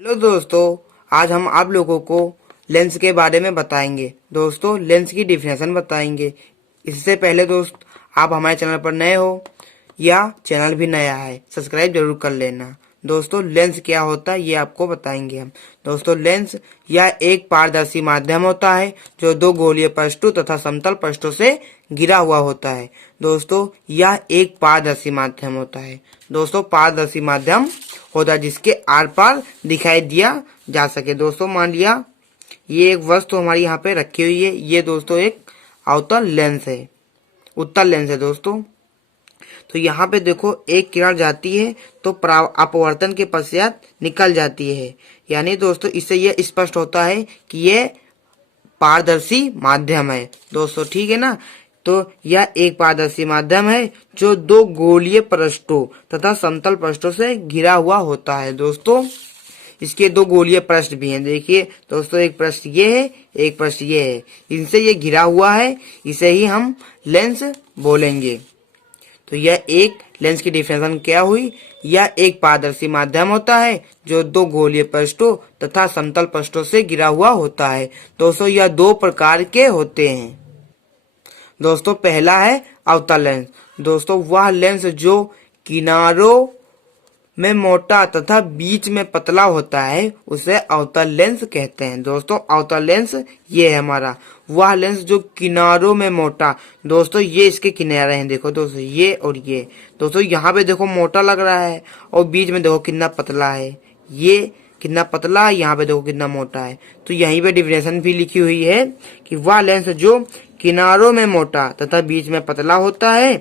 Hello दोस्तों, आज हम आप लोगों को लेंस के बारे में बताएंगे। दोस्तों, लेंस की डिफिनेशन बताएंगे। इससे पहले दोस्त, आप हमारे चैनल पर नए हो या चैनल भी नया है, सब्सक्राइब जरूर कर लेना। दोस्तों, लेंस क्या होता है ये आपको बताएंगे हम। दोस्तों, लेंस यह एक पारदर्शी माध्यम होता है जो दो गोलीय पृष्ठों तथा समतल पृष्ठों से घिरा हुआ होता है। दोस्तों, यह एक पारदर्शी माध्यम होता है। दोस्तों, पारदर्शी माध्यम होता है जिसके आर पार दिखाई दिया जा सके। दोस्तों, मान लिया ये एक वस्तु हमारी यहाँ पे रखी हुई है। ये दोस्तों एक अवतल लेंस है, उत्तल लेंस है। दोस्तों, तो यहाँ पे देखो एक किरण जाती है तो अपवर्तन के पश्चात निकल जाती है। यानी दोस्तों, इससे यह स्पष्ट होता है कि ये पारदर्शी माध्यम है। दोस्तों, ठीक है ना। तो यह एक पारदर्शी माध्यम है जो दो गोलीय पृष्ठों तथा समतल पृष्ठों से घिरा हुआ होता है। दोस्तों, इसके दो गोलीय पृष्ठ भी हैं। देखिए दोस्तों, एक पृष्ठ ये है, एक पृष्ठ ये है। इनसे ये घिरा हुआ है, इसे ही हम लेंस बोलेंगे। तो यह एक लेंस की डिफिनेशन क्या हुई? यह एक पारदर्शी माध्यम होता है जो दो गोलीय पृष्ठों तथा समतल पृष्ठों से घिरा हुआ होता है। दोस्तों, यह दो प्रकार के होते हैं। दोस्तों, पहला है अवतल लेंस। दोस्तों, वह लेंस जो किनारों में मोटा तथा बीच में पतला होता है उसे अवतल लेंस कहते हैं। दोस्तों, अवतल लेंस ये है हमारा वह लेंस जो किनारों में मोटा। दोस्तों, ये इसके किनारे हैं। देखो दोस्तों, ये और ये। दोस्तों, यहाँ पे देखो मोटा लग रहा है और बीच में देखो कितना पतला है। ये कितना पतला है, यहाँ पे देखो कितना मोटा है। तो यहीं पे डिफिनेशन भी लिखी हुई है कि वह लेंस जो किनारों में मोटा तथा बीच में पतला होता है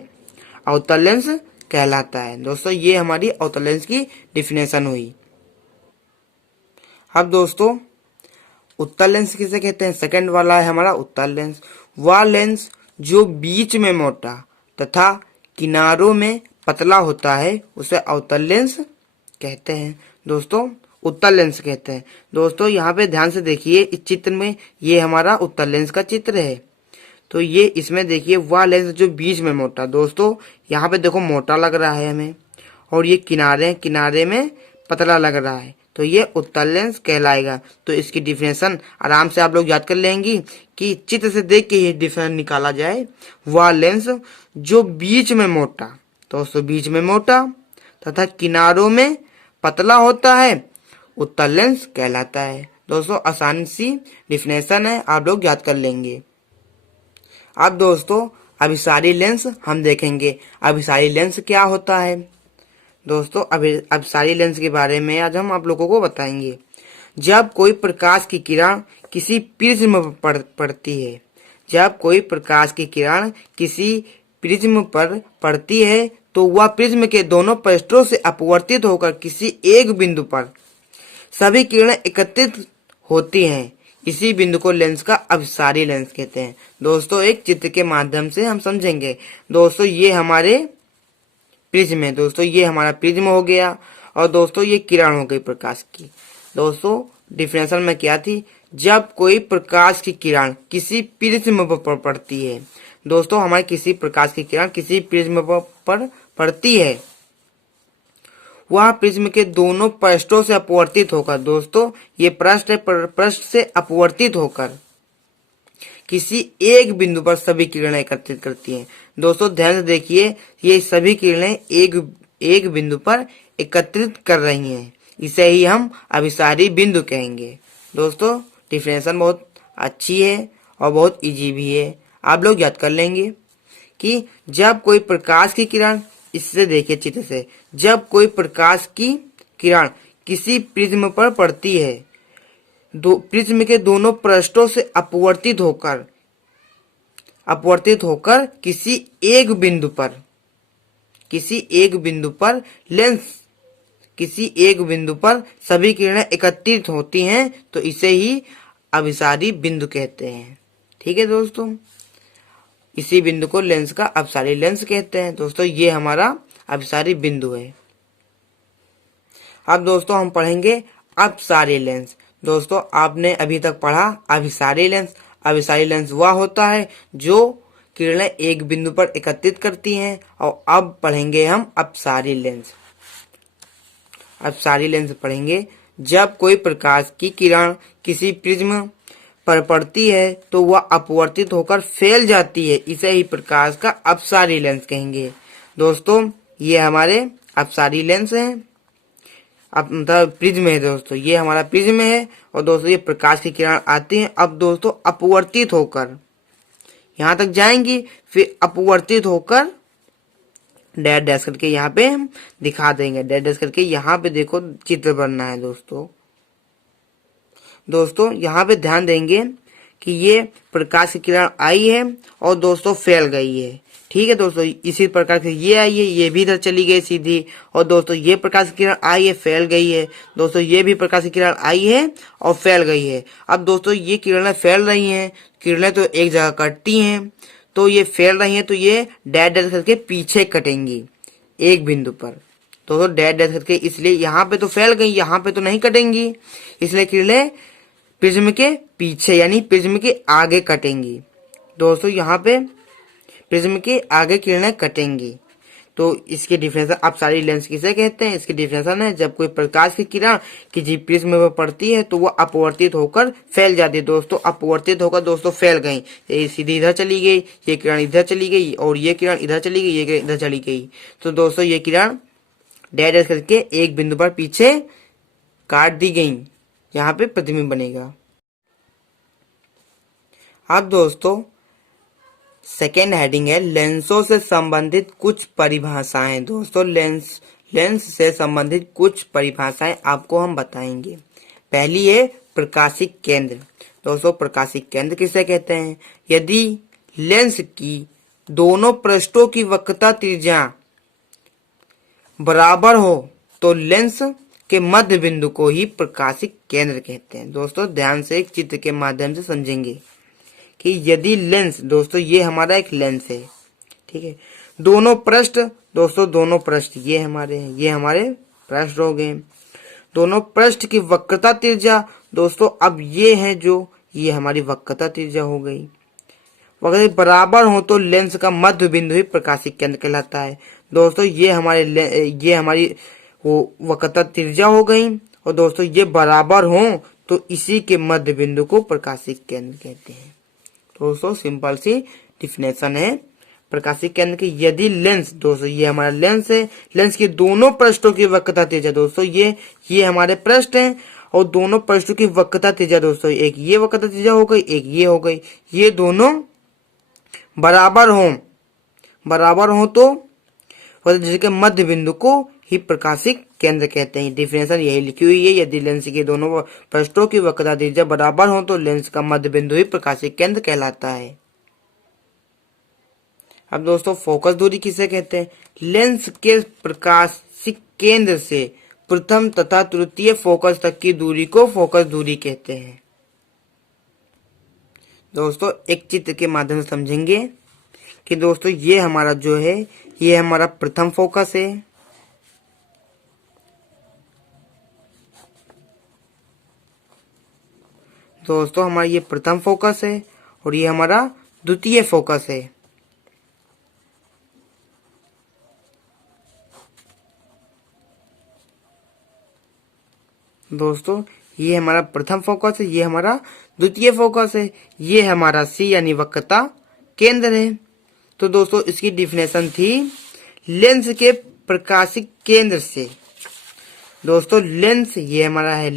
अवतल लेंस कहलाता है। दोस्तों, ये हमारी अवतल लेंस की डिफिनेशन हुई। अब दोस्तों, उत्तल लेंस किसे कहते हैं? सेकंड वाला है हमारा उत्तल लेंस। वह लेंस जो बीच में मोटा तथा किनारों में पतला होता है उसे अवतल लेंस कहते हैं। दोस्तों, उत्तल लेंस कहते हैं। दोस्तों, यहाँ पे ध्यान से देखिए, इस चित्र में ये हमारा उत्तल लेंस का चित्र है। तो ये इसमें देखिए वह लेंस जो बीच में मोटा। दोस्तों, यहाँ पे देखो मोटा लग रहा है हमें, और ये किनारे में पतला लग रहा है, तो ये उत्तल लेंस कहलाएगा। तो इसकी डिफिनेशन आराम से आप लोग याद कर लेंगी कि चित्र से देख के ये डिफिनेशन निकाला जाए। वह लेंस जो बीच में मोटा, दोस्तों बीच में मोटा तथा किनारों में पतला होता है उत्तल लेंस कहलाता है। दोस्तों, आसान सी डिफिनेशन है, आप लोग याद कर लेंगे। अब दोस्तों, अभिसारी लेंस हम देखेंगे। अभिसारी लेंस क्या होता है? दोस्तों, अभिसारी लेंस के बारे में आज हम आप लोगों को बताएंगे। जब कोई प्रकाश की किरण किसी प्रिज्म पर पड़ती है, जब कोई प्रकाश की किरण किसी प्रिज्म पर पड़ती है तो वह प्रिज्म के दोनों पृष्ठों से अपवर्तित होकर किसी एक बिंदु पर सभी किरणें एकत्रित होती हैं। इसी बिंदु को लेंस का अभिसारी लेंस कहते हैं। दोस्तों, एक चित्र के माध्यम से हम समझेंगे। दोस्तों, ये हमारे प्रिज्म है। दोस्तों, ये हमारा प्रिज्म हो गया, और दोस्तों ये किरण हो गई प्रकाश की। दोस्तों, डिफिनेशन में क्या थी? जब कोई प्रकाश की किरण किसी प्रिज्म पर पड़ती है। दोस्तों, हमारे किसी प्रकाश की किरण किसी प्रिज्म पर पड़ती है, वह प्रिज्म के दोनों पृष्ठों से अपवर्तित होकर, दोस्तों ये पृष्ठ पृष्ठ से अपवर्तित होकर किसी एक बिंदु पर सभी किरणें एकत्रित करती हैं। दोस्तों, ध्यान से देखिए, ये सभी किरणें एक बिंदु पर एकत्रित कर रही हैं। इसे ही हम अभिसारी बिंदु कहेंगे। दोस्तों, डिफिनेशन बहुत अच्छी है और बहुत इजी भी है, आप लोग याद कर लेंगे कि जब कोई प्रकाश की किरण, इससे देखिए चित्र से, जब कोई प्रकाश की किरण किसी प्रिज्म पर पड़ती है, प्रिज्म के दोनों पृष्ठों से अपवर्तित होकर किसी एक बिंदु पर सभी किरणें एकत्रित होती हैं, तो इसे ही अभिसारी बिंदु कहते हैं। ठीक है दोस्तों, इसी बिंदु को लेंस का अभिसारी लेंस कहते हैं। दोस्तों, ये हमारा अभिसारी बिंदु है। अब दोस्तों, हम पढ़ेंगे अपसारी लेंस। दोस्तों, आपने अभी तक पढ़ा अभिसारी लेंस। अभिसारी लेंस वह होता है जो किरणें एक बिंदु पर एकत्रित करती हैं, और अब पढ़ेंगे हम अपसारी लेंस। अपसारी लेंस पढ़ेंगे जब कोई प्रकाश की किरण किसी प्रिज्म पर पड़ती है तो वह अपवर्तित होकर फैल जाती है, इसे ही प्रकाश का अपसारी लेंस कहेंगे। दोस्तों ये हमारे अपसारी लेंस है, अब मतलब प्रिज्म है दोस्तों, ये हमारा प्रिज्म है। और दोस्तों ये प्रकाश की किरण आती है, अब दोस्तों अपवर्तित होकर यहाँ तक जाएंगी, फिर अपवर्तित होकर डैश डैश करके यहाँ पे हम दिखा देंगे। डैश डैश करके यहाँ पे देखो चित्र बनना है दोस्तों। दोस्तों यहाँ पे ध्यान देंगे कि ये प्रकाश की किरण आई है और दोस्तों फैल गई है, ठीक है दोस्तों। इसी प्रकार से ये आई है, ये भी इधर चली गई सीधी, और दोस्तों ये प्रकाश की किरण आई है, फैल गई है। दोस्तों ये भी प्रकाश की किरण आई है और फैल गई है। अब दोस्तों ये किरणें फैल रही हैं, किरणें तो एक जगह कटती हैं, तो ये फैल रही हैं, तो ये डैश डैश करके पीछे कटेंगी एक बिंदु पर। दोस्तों डैश डैश करके, इसलिए यहाँ पे तो फैल गई, यहाँ पे तो नहीं कटेंगी, इसलिए किरणें प्रिज्म के पीछे यानी प्रिज्म के आगे कटेंगी। दोस्तों यहाँ पे प्रिज्म के आगे किरणें कटेंगी। तो इसके डिफरेंशन अपसारी लेंस किसे कहते हैं? इसकी डिफरेंशन है जब कोई प्रकाश की किरण किसी प्रिज्म में पड़ती है तो वह अपवर्तित होकर फैल जाती है। दोस्तों अपवर्तित होकर दोस्तों फैल गई, ये सीधी इधर चली गई, ये किरण इधर चली गई, और ये किरण इधर चली गई, ये किरण इधर चली गई। तो दोस्तों ये किरण डैश डैश करके एक बिंदु पर पीछे काट दी गई, यहाँ पे प्रतिबिंब बनेगा। अब दोस्तों सेकेंड हेडिंग है लेंसों से संबंधित कुछ परिभाषाएं। दोस्तों लेंस से संबंधित कुछ परिभाषाएं आपको हम बताएंगे। पहली है प्रकाशिक केंद्र। दोस्तों प्रकाशिक केंद्र किसे कहते हैं? यदि लेंस की दोनों पृष्ठों की वक्रता त्रिज्या बराबर हो तो लेंस के मध्य बिंदु को ही प्रकाशिक केंद्र कहते हैं। दोस्तों ध्यान से एक चित्र के माध्यम से समझेंगे कि यदि लेंस, दोस्तों ये हमारा एक लेंस है, ठीक है, दोनों पृष्ठ, दोस्तों दोनों पृष्ठ ये हमारे हैं, ये हमारे पृष्ठ हो गए, दोनों पृष्ठ की वक्रता त्रिज्या, दोस्तों अब ये है जो ये हमारी वक्रता त्रिज्या हो गई, वक्र बराबर हो तो लेंस का मध्य बिंदु ही प्रकाशिक केंद्र कहलाता है। दोस्तों ये हमारी वो वक्रता त्रिज्या हो गई, और दोस्तों ये बराबर हो तो इसी के मध्य बिंदु को प्रकाशिक केंद्र कहते हैं। दोस्तों सिंपल सी डिफिनेशन है प्रकाशिक केंद्र की। यदि लेंस, दोस्तों ये हमारा लेंस है, लेंस के दोनों पृष्ठों की वक्रता त्रिज्या, दोस्तों ये हमारे पृष्ठ हैं, और दोनों पृष्ठों की वक्रता त्रिज्या, दोस्तों एक ये वक्रता त्रिज्या हो गई, एक ये हो गई, ये दोनों बराबर हो तो जिसके मध्य बिंदु को ही प्रकाशिक केंद्र कहते हैं। डिफिनेशन यही लिखी हुई है, यदि लेंस के दोनों पृष्ठों की वक्रता त्रिज्या बराबर हो तो लेंस का मध्य बिंदु ही प्रकाशिक केंद्र कहलाता है। अब दोस्तों फोकस दूरी किसे कहते हैं? लेंस के प्रकाशिक केंद्र से प्रथम तथा तृतीय फोकस तक की दूरी को फोकस दूरी कहते हैं। दोस्तों एक चित्र के माध्यम से समझेंगे कि दोस्तों ये हमारा जो है, ये हमारा प्रथम फोकस है, दोस्तों हमारा ये प्रथम फोकस है, और ये हमारा द्वितीय फोकस है। दोस्तों ये हमारा प्रथम फोकस है, ये हमारा द्वितीय फोकस है, ये हमारा सी यानी वक्रता केंद्र है। तो दोस्तों इसकी डिफिनेशन थी लेंस के प्रकाशिक केंद्र से, दोस्तों लेंस ये हमारा है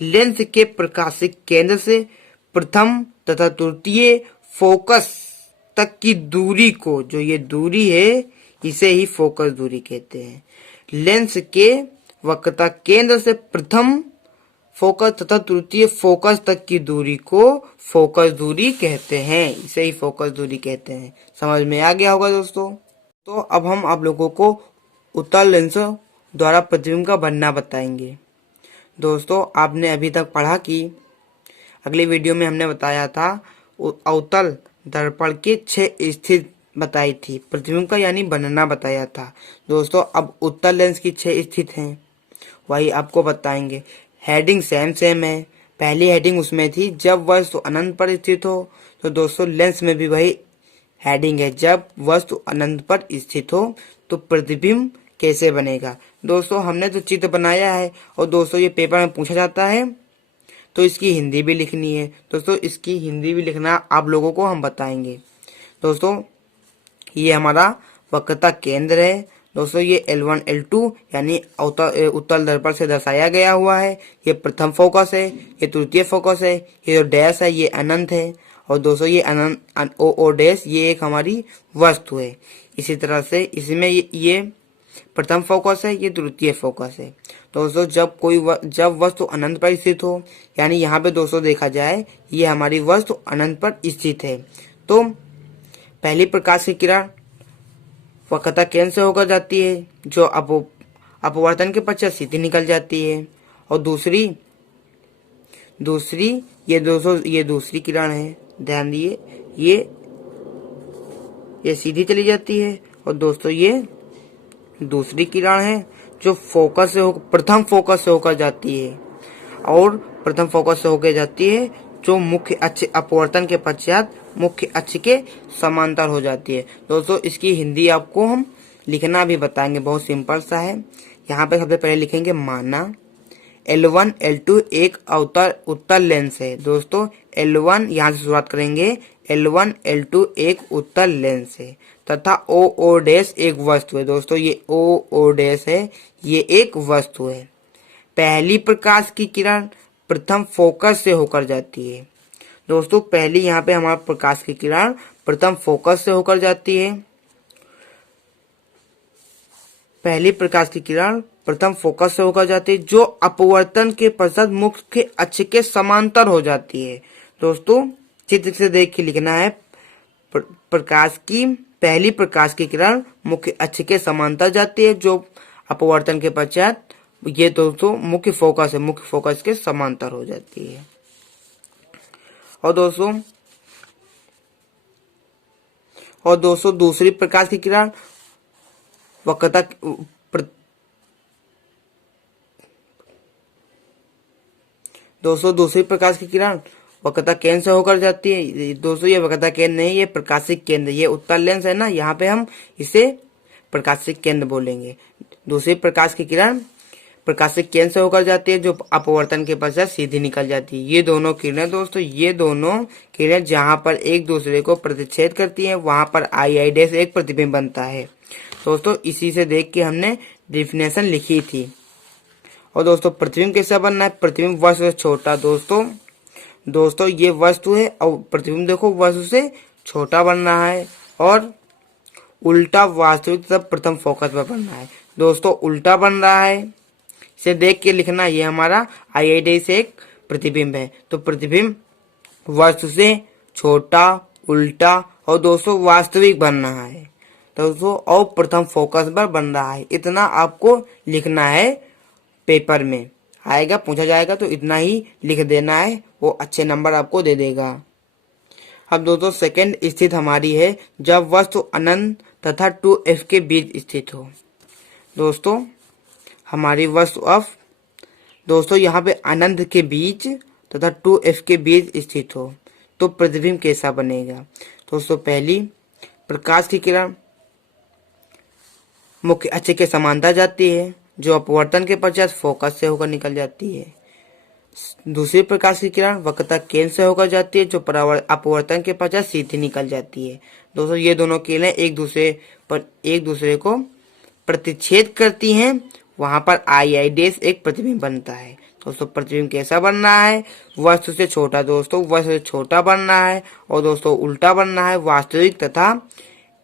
लेंस के प्रकाशिक केंद्र से प्रथम तथा तृतीय फोकस तक की दूरी को, जो ये दूरी है इसे ही फोकस दूरी कहते हैं। लेंस के वक्रता केंद्र से प्रथम फोकस तथा तृतीय फोकस तक की दूरी को फोकस दूरी कहते हैं, इसे ही फोकस दूरी कहते हैं। समझ में आ गया होगा दोस्तों। तो अब हम आप लोगों को उत्तल लेंस द्वारा प्रतिबिंब का बनना बताएंगे। दोस्तों आपने अभी तक पढ़ा कि अगले वीडियो में हमने बताया था अवतल दर्पण के 6 स्थिति बताई थी प्रतिबिंब का यानी बनना बताया था। दोस्तों अब उत्तल लेंस की 6 स्थिति हैं, वही आपको बताएंगे। हेडिंग सेम है, पहली हेडिंग उसमें थी जब वस्तु अनंत पर स्थित हो, तो दोस्तों लेंस में भी वही हेडिंग है, जब वस्तु अनंत पर स्थित हो तो प्रतिबिंब कैसे बनेगा। दोस्तों हमने तो चित्र बनाया है और दोस्तों ये पेपर में पूछा जाता है तो इसकी हिंदी भी लिखनी है। दोस्तों इसकी हिंदी भी लिखना आप लोगों को हम बताएंगे। दोस्तों ये हमारा वक्रता केंद्र है। दोस्तों ये L1 L2 यानी उत्तल दर्पण से दर्शाया गया हुआ है। ये प्रथम फोकस है, ये तृतीय फोकस है, ये जो डैश है ये अनंत है और दोस्तों ये अनंत ओ डैश ये एक हमारी वस्तु है। इसी तरह से इसमें ये प्रथम फोकस है, ये तृतीय फोकस है। दोस्तों जब वस्तु अनंत पर स्थित हो, यानी यहाँ पे दोस्तों देखा जाए ये हमारी वस्तु अनंत पर स्थित है, तो पहली प्रकाश की किरण वक्रता केंद्र से होकर जाती है जो अपवर्तन के पश्चात सीधी निकल जाती है। और दूसरी ये दोस्तों ये दूसरी किरण है, ध्यान दिए, ये सीधी चली जाती है। और दोस्तों ये दूसरी किरण है जो प्रथम फोकस से होकर जाती है और प्रथम फोकस से होकर जाती है जो मुख्य अक्ष अपवर्तन के पश्चात मुख्य अक्ष के समांतर हो जाती है। दोस्तों इसकी हिंदी आपको हम लिखना भी बताएंगे, बहुत सिंपल सा है। यहाँ पे सबसे पहले लिखेंगे माना L1 L2 एक उत्तल लेंस है। दोस्तों L1 यहाँ से शुरुआत करेंगे, L1 L2 एक उत्तल लेंस है तथा O डैश एक वस्तु है। दोस्तों ये O डैश है, ये एक वस्तु है। पहली प्रकाश की किरण प्रथम फोकस से होकर जाती है। दोस्तों पहली यहाँ पे हमारा प्रकाश की किरण प्रथम फोकस से होकर जाती है। पहली प्रकाश की किरण प्रथम फोकस से होकर जाती है जो अपवर्तन के पश्चात मुख्य अक्ष के समांतर हो जाती है। दोस्तों चित्र से देख के लिखना है, पहली प्रकाश की किरण मुख्य अक्ष के समांतर जाती है जो अपवर्तन के पश्चात ये दोस्तों मुख्य फोकस है, मुख्य फोकस के समांतर हो जाती है। और दोस्तों दूसरी प्रकाश की किरण वक्रता दोस्तों दूसरी प्रकाश की किरण वक्रता केंद्र से होकर जाती है। दोस्तों ये वक्रता केंद्र नहीं, ये प्रकाशिक केंद्र, ये उत्तल लेंस है ना, यहाँ पे हम इसे प्रकाशिक केंद्र बोलेंगे। दूसरी प्रकाश की किरण प्रकाशिक केंद्र से होकर जाती है जो अपवर्तन के पश्चात सीधी निकल जाती है। ये दोनों किरणें दोस्तों, ये दोनों किरणें जहां पर एक दूसरे को प्रतिच्छेद करती हैं वहां पर आई डैश एक प्रतिबिंब बनता है। दोस्तों इसी से देख के हमने डिफिनेशन लिखी थी। और दोस्तों प्रतिबिंब कैसा बनना है, प्रतिबिंब वस्तु से छोटा। दोस्तों ये वस्तु है और प्रतिबिंब देखो वस्तु से छोटा बनना है और उल्टा वास्तविक तथा प्रथम फोकस पर बनना है। दोस्तों उल्टा बन रहा है, इसे देख के लिखना, ये हमारा आई डैश एक प्रतिबिंब है, तो प्रतिबिंब वस्तु से छोटा, उल्टा और दोस्तों वास्तविक बन रहा है दोस्तों और प्रथम फोकस पर बन रहा है। इतना आपको लिखना है, पेपर में आएगा, पूछा जाएगा तो इतना ही लिख देना है, वो अच्छे नंबर आपको दे देगा। अब दोस्तों सेकंड स्थिति हमारी है जब वस्तु अनंत तथा 2f के बीच स्थित हो। दोस्तों हमारी वस्तु अब दोस्तों यहाँ पे अनंत के बीच तथा 2f के बीच स्थित हो तो प्रतिबिंब कैसा बनेगा। दोस्तों पहली प्रकाश की किरण मुख्य अक्ष के समांतर जाती है जो अपवर्तन के पश्चात फोकस से होकर निकल जाती है। दूसरी प्रकाश की किरण वक्रता केंद्र से होकर जाती है जो अपवर्तन के पश्चात सीधी निकल जाती है। दोस्तों ये दोनों किरणें एक दूसरे को प्रतिच्छेद करती हैं, वहां पर आई डैश एक प्रतिबिंब बनता है। दोस्तों प्रतिबिंब कैसा बनना है, वस्तु से छोटा। दोस्तों वस्तु से छोटा बनना है और दोस्तों उल्टा बनना है, वास्तविक तथा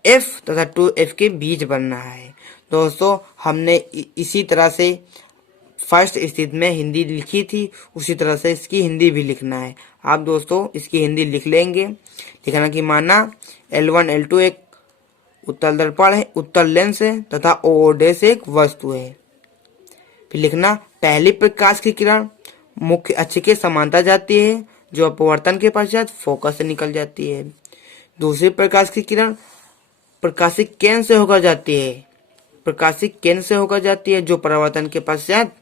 f तथा 2f के बीच बनना है। दोस्तों हमने इसी तरह से फर्स्ट स्थिति में हिंदी लिखी थी, उसी तरह से इसकी हिंदी भी लिखना है। आप दोस्तों इसकी हिंदी लिख लेंगे, लिखना कि माना L1 L2 एक उत्तल दर्पण है, उत्तल लेंस है तथा O डैश एक वस्तु है। फिर लिखना पहली प्रकाश की किरण मुख्य अक्ष के समांतर जाती है जो अपवर्तन के पश्चात फोकस से निकल जाती है। दूसरी प्रकाश की किरण प्रकाशिक केंद्र से होकर जाती है, प्रकाशिक केंद्र से होकर जाती है जो परावर्तन के पश्चात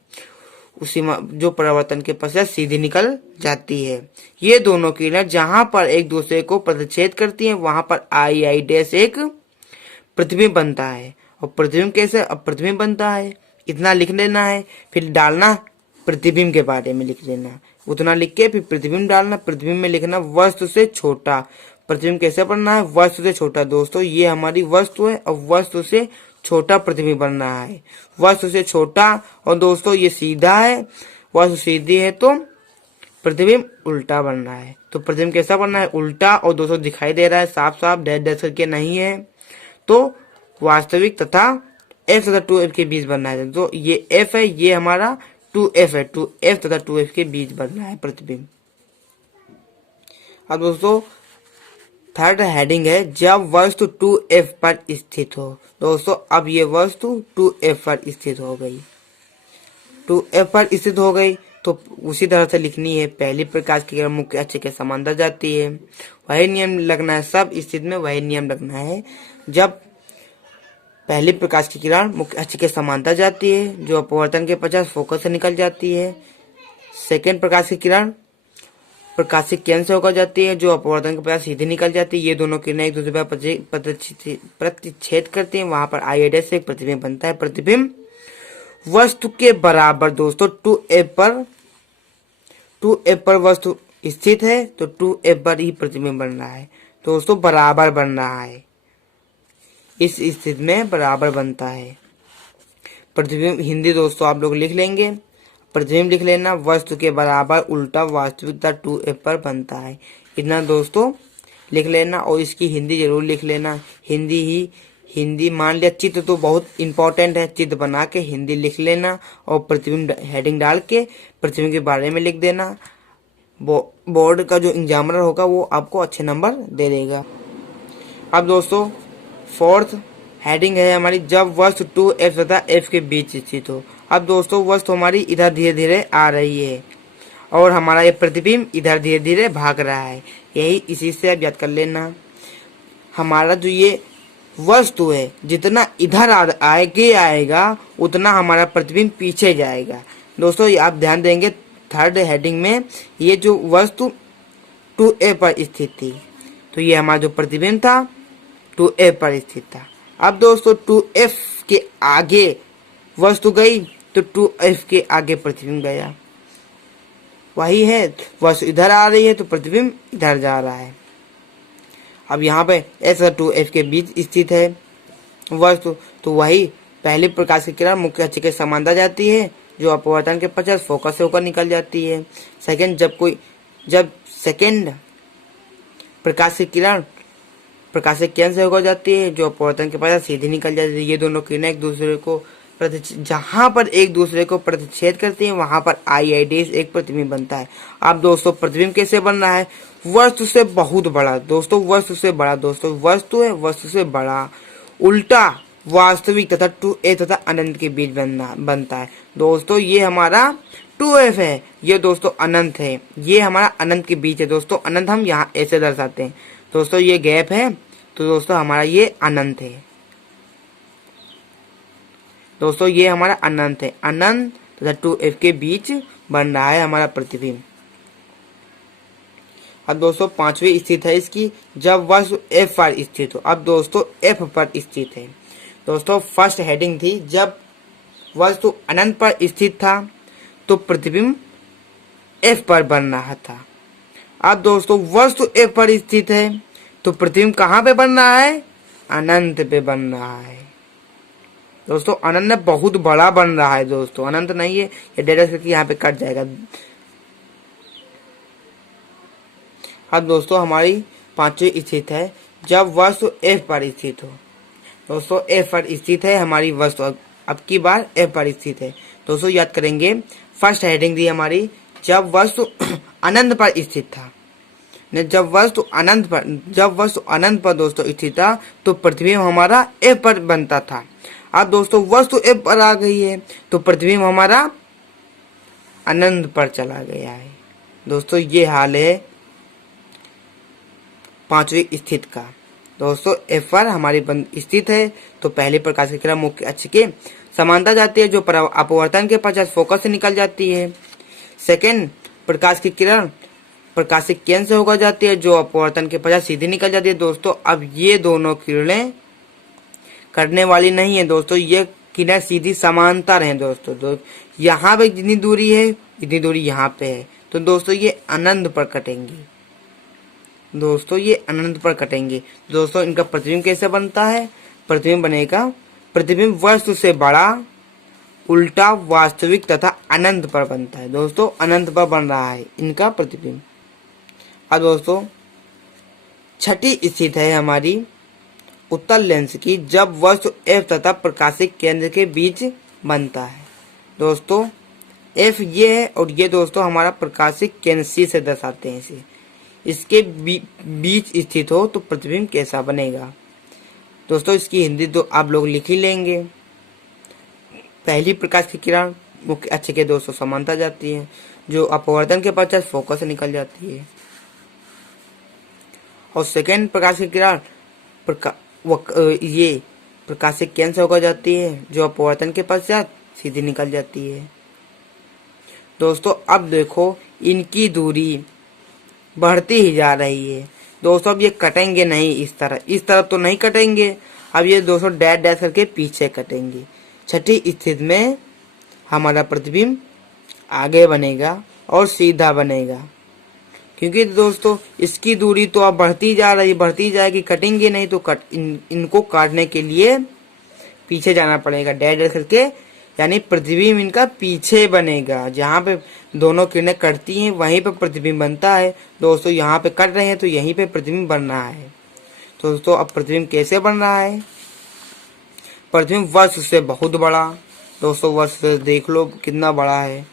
सीधी निकल जाती है। ये दोनों किरणें जहां पर एक दूसरे को प्रतिच्छेद करती हैं वहां पर आई डैश एक प्रतिबिंब बनता है और प्रतिबिंब कैसे, अब प्रतिबिंब बनता है, इतना लिख लेना है, फिर डालना प्रतिबिंब के बारे में लिख लेना, उतना लिख के फिर प्रतिबिंब डालना, प्रतिबिंब में लिखना वस्तु से छोटा। प्रतिबिंब कैसे बनना है, वस्तु से छोटा। दोस्तों ये हमारी वस्तु है और वस्तु से छोटा प्रतिबिंब बन रहा है, वस्तु से छोटा। और दोस्तों ये सीधा है, वस्तु सीधी है तो प्रतिबिंब उल्टा बन रहा है। तो प्रतिबिंब कैसा बनना है, उल्टा। और दोस्तों दिखाई दे रहा है साफ साफ, डैश डैश करके नहीं है। तो वास्तविक तथा f तथा 2f के बीच बनना है। तो ये f है, ये हमारा 2f है, 2f तथा 2f के बीच बनना है प्रतिबिंब। अब दोस्तों थर्ड हेडिंग है, जब वस्तु 2f पर स्थित हो। दोस्तों अब ये वस्तु 2f पर स्थित हो गई, 2f पर स्थित हो गई तो उसी तरह से लिखनी है। पहली प्रकाश की किरण मुख्य अक्ष के समांतर जाती है, वही नियम लगना है, सब स्थिति में वही नियम लगना है। जब पहली प्रकाश की किरण मुख्य अक्ष के समांतर जाती है, जो अपवर्तन के पश्चात फोकस से निकल जाती है। सेकेंड प्रकाश की किरण प्रकाशिक केंद्र से होकर जाती है, जो अपवर्तन के पश्चात सीधे निकल जाती है। ये दोनों किरणें एक दूसरे पर प्रतिच्छेद करती हैं, वहां पर आई से एक प्रतिबिंब बनता है। प्रतिबिंब वस्तु के बराबर। दोस्तों 2f पर वस्तु स्थित है तो 2f पर ही प्रतिबिंब बन रहा है। दोस्तों बराबर बन रहा है, इस स्थिति में बराबर बनता है प्रतिबिंब। हिंदी दोस्तों आप लोग लिख लेंगे, प्रतिबिंब लिख लेना, वस्तु के बराबर उल्टा वास्तविकता 2f पर बनता है। इतना दोस्तों लिख लेना और इसकी हिंदी जरूर लिख लेना। हिंदी मान लिया, चित्र तो बहुत इंपॉर्टेंट है, चित्र बना के हिंदी लिख लेना और प्रतिबिंब हेडिंग डाल के प्रतिबिंब के बारे में लिख देना। बोर्ड का जो एग्जामिनर होगा वो आपको अच्छे नंबर दे देगा। अब दोस्तों फोर्थ हेडिंग है हमारी, जब वस्तु 2f तथा f के बीच स्थित हो। अब दोस्तों वस्तु हमारी इधर धीरे धीरे आ रही है और हमारा ये प्रतिबिंब इधर धीरे धीरे भाग रहा है, यही इसी से आप याद कर लेना। हमारा जो ये वस्तु है जितना इधर आगे आएगा उतना हमारा प्रतिबिंब पीछे जाएगा। दोस्तों ये आप ध्यान देंगे, थर्ड हेडिंग में ये जो वस्तु 2a पर स्थित थी तो ये हमारा जो प्रतिबिंब था 2a पर स्थित था। अब दोस्तों 2f के आगे वस्तु गई तो 2f के आगे प्रतिबिंब गया, वही है। वस्तु इधर आ रही है तो प्रतिबिंब इधर जा रहा है। अब यहाँ पे s और 2f के बीच स्थित है वस्तु, तो वही पहली प्रकाश की किरण मुख्य अक्ष के समांतर जाती है, जो अपवर्तन के पश्चात फोकस से होकर निकल जाती है। जब सेकेंड प्रकाश की किरण प्रकाशिक केंद्र से होकर जाती है, जो अपवर्तन के पश्चात सीधी निकल जाती है। ये दोनों किरणें एक दूसरे को जहां पर एक दूसरे को प्रतिच्छेद करती हैं वहां पर आई एक प्रतिबिंब बनता है। अब दोस्तों प्रतिबिंब कैसे बन रहा है, वस्तु से बहुत बड़ा। दोस्तों वस्तु से बड़ा, दोस्तों वस्तु है वस्तु से बड़ा, उल्टा वास्तविक तथा 2a तथा अनंत के बीच बनता है। दोस्तों ये हमारा 2f है, ये दोस्तों अनंत है, ये हमारा अनंत के बीच है। दोस्तों अनंत हम यहाँ ऐसे दर्शाते हैं। दोस्तों ये गैप है तो दोस्तों हमारा ये अनंत है। दोस्तों ये हमारा अनंत है, अनंत तथा 2f के बीच बन रहा है हमारा प्रतिबिंब। अब दोस्तों पांचवी स्थिति है इसकी, जब वस्तु f पर स्थित हो। अब दोस्तों f पर स्थित है। दोस्तों फर्स्ट हेडिंग थी, जब वस्तु अनंत पर स्थित था तो प्रतिबिंब f पर बन रहा था। अब दोस्तों वस्तु f पर स्थित है तो प्रतिबिंब कहाँ पे बन रहा है, अनंत पे बन रहा है। दोस्तों अनंत बहुत बड़ा बन रहा है, दोस्तों अनंत नहीं है, ये डायरेक्ट करके यहाँ पे कट जाएगा। अब दोस्तों हमारी पांचवी स्थिति है, जब वस्तु f पर स्थित हो। दोस्तों f पर स्थित है हमारी वस्तु, अब की बार f पर स्थित है। दोस्तों याद करेंगे, फर्स्ट हेडिंग थी हमारी, जब वस्तु अनंत पर स्थित था। जब वस्तु अनंत पर दोस्तों स्थित था तो प्रतिबिंब हमारा f पर बनता था। अब दोस्तों वस्तु f पर आ गई है तो प्रतिबिंब हमारा अनंत पर चला गया है। दोस्तों ये हाल है पांचवी स्थिति का। दोस्तों f पर हमारी स्थित है तो पहले प्रकाश की किरण मुख्य अक्ष के समांतर जाती है, जो अपवर्तन के पश्चात फोकस से निकल जाती है। सेकेंड प्रकाश की किरण प्रकाशिक केंद्र से होकर जाती है, जो अपवर्तन के पश्चात सीधी निकल जाती है। दोस्तों अब ये दोनों किरणें कटने वाली नहीं है दोस्तों, ये किनारे सीधी समांतर हैं दोस्तों। यहाँ पे जितनी दूरी है इतनी दूरी यहाँ पे है, तो दोस्तों ये अनंत पर कटेंगे। दोस्तों ये अनंत पर कटेंगे। दोस्तों इनका प्रतिबिंब कैसे बनता है? प्रतिबिंब बनेगा, प्रतिबिंब वस्तु से बड़ा, उल्टा, वास्तविक तथा अनंत पर बनता है। दोस्तों अनंत पर बन रहा है इनका प्रतिबिंब। अब दोस्तों छठी स्थिति है हमारी उत्तल लेंस की, जब वस्तु एफ तथा प्रकाशिक केंद्र के बीच बनता है। दोस्तों एफ ये है और ये दोस्तों हमारा प्रकाशिक केंद्र सी से दर्शाते हैं इसे। इसके बीच स्थित हो तो प्रतिबिंब कैसा बनेगा? दोस्तों इसकी हिंदी तो आप लोग लिख ही लेंगे। पहली प्रकाश की किरण मुख्य अक्ष के दोस्तों समांतर जाती है, जो अपवर्तन के पश्चात फोकस से निकल जाती है। और सेकेंड प्रकाश की किरण ये प्रकाशिक केंद्र से होकर जाती है, जो अपवर्तन के पश्चात सीधी निकल जाती है। दोस्तों अब देखो इनकी दूरी बढ़ती ही जा रही है। दोस्तों अब ये कटेंगे नहीं इस तरफ तो नहीं कटेंगे। अब ये दोस्तों डैश डैश करके पीछे कटेंगे। छठी स्थिति में हमारा प्रतिबिंब आगे बनेगा और सीधा बनेगा, क्योंकि दोस्तों इसकी दूरी तो अब बढ़ती जा रही, बढ़ती जाएगी, कटेंगे नहीं तो इनको काटने के लिए पीछे जाना पड़ेगा डैश डैश करके, यानी प्रतिबिंब इनका पीछे बनेगा। जहाँ पे दोनों किरणें कटती हैं वहीं पे प्रतिबिंब बनता है। दोस्तों यहाँ पे कट रहे हैं तो यहीं पे प्रतिबिंब बन रहा है। तो दोस्तों अब प्रतिबिंब कैसे बन रहा है? प्रतिबिंब वस्तु से बहुत बड़ा। दोस्तों वस्तु से देख लो कितना बड़ा है।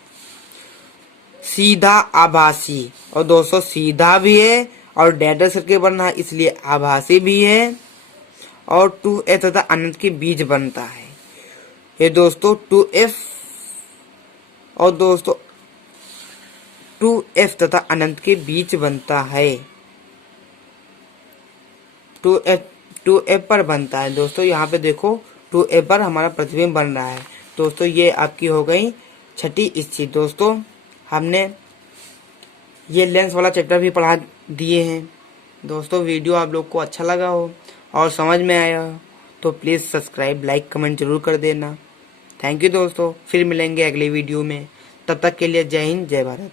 सीधा आभासी, और दोस्तों सीधा भी है और डैश करके बन रहा है इसलिए आभासी भी है, और 2f तथा अनंत के बीच बनता है ये दोस्तों 2f, और दोस्तों 2f तथा अनंत के बीच बनता है। 2f पर बनता है। दोस्तों यहाँ पे देखो 2f पर हमारा प्रतिबिंब बन रहा है। दोस्तों ये आपकी हो गई छठी स्थिति। दोस्तों हमने ये लेंस वाला चैप्टर भी पढ़ा दिए हैं। दोस्तों वीडियो आप लोग को अच्छा लगा हो और समझ में आया हो तो प्लीज़ सब्सक्राइब, लाइक, कमेंट जरूर कर देना। थैंक यू दोस्तों, फिर मिलेंगे अगले वीडियो में। तब तक के लिए जय हिंद, जय भारत।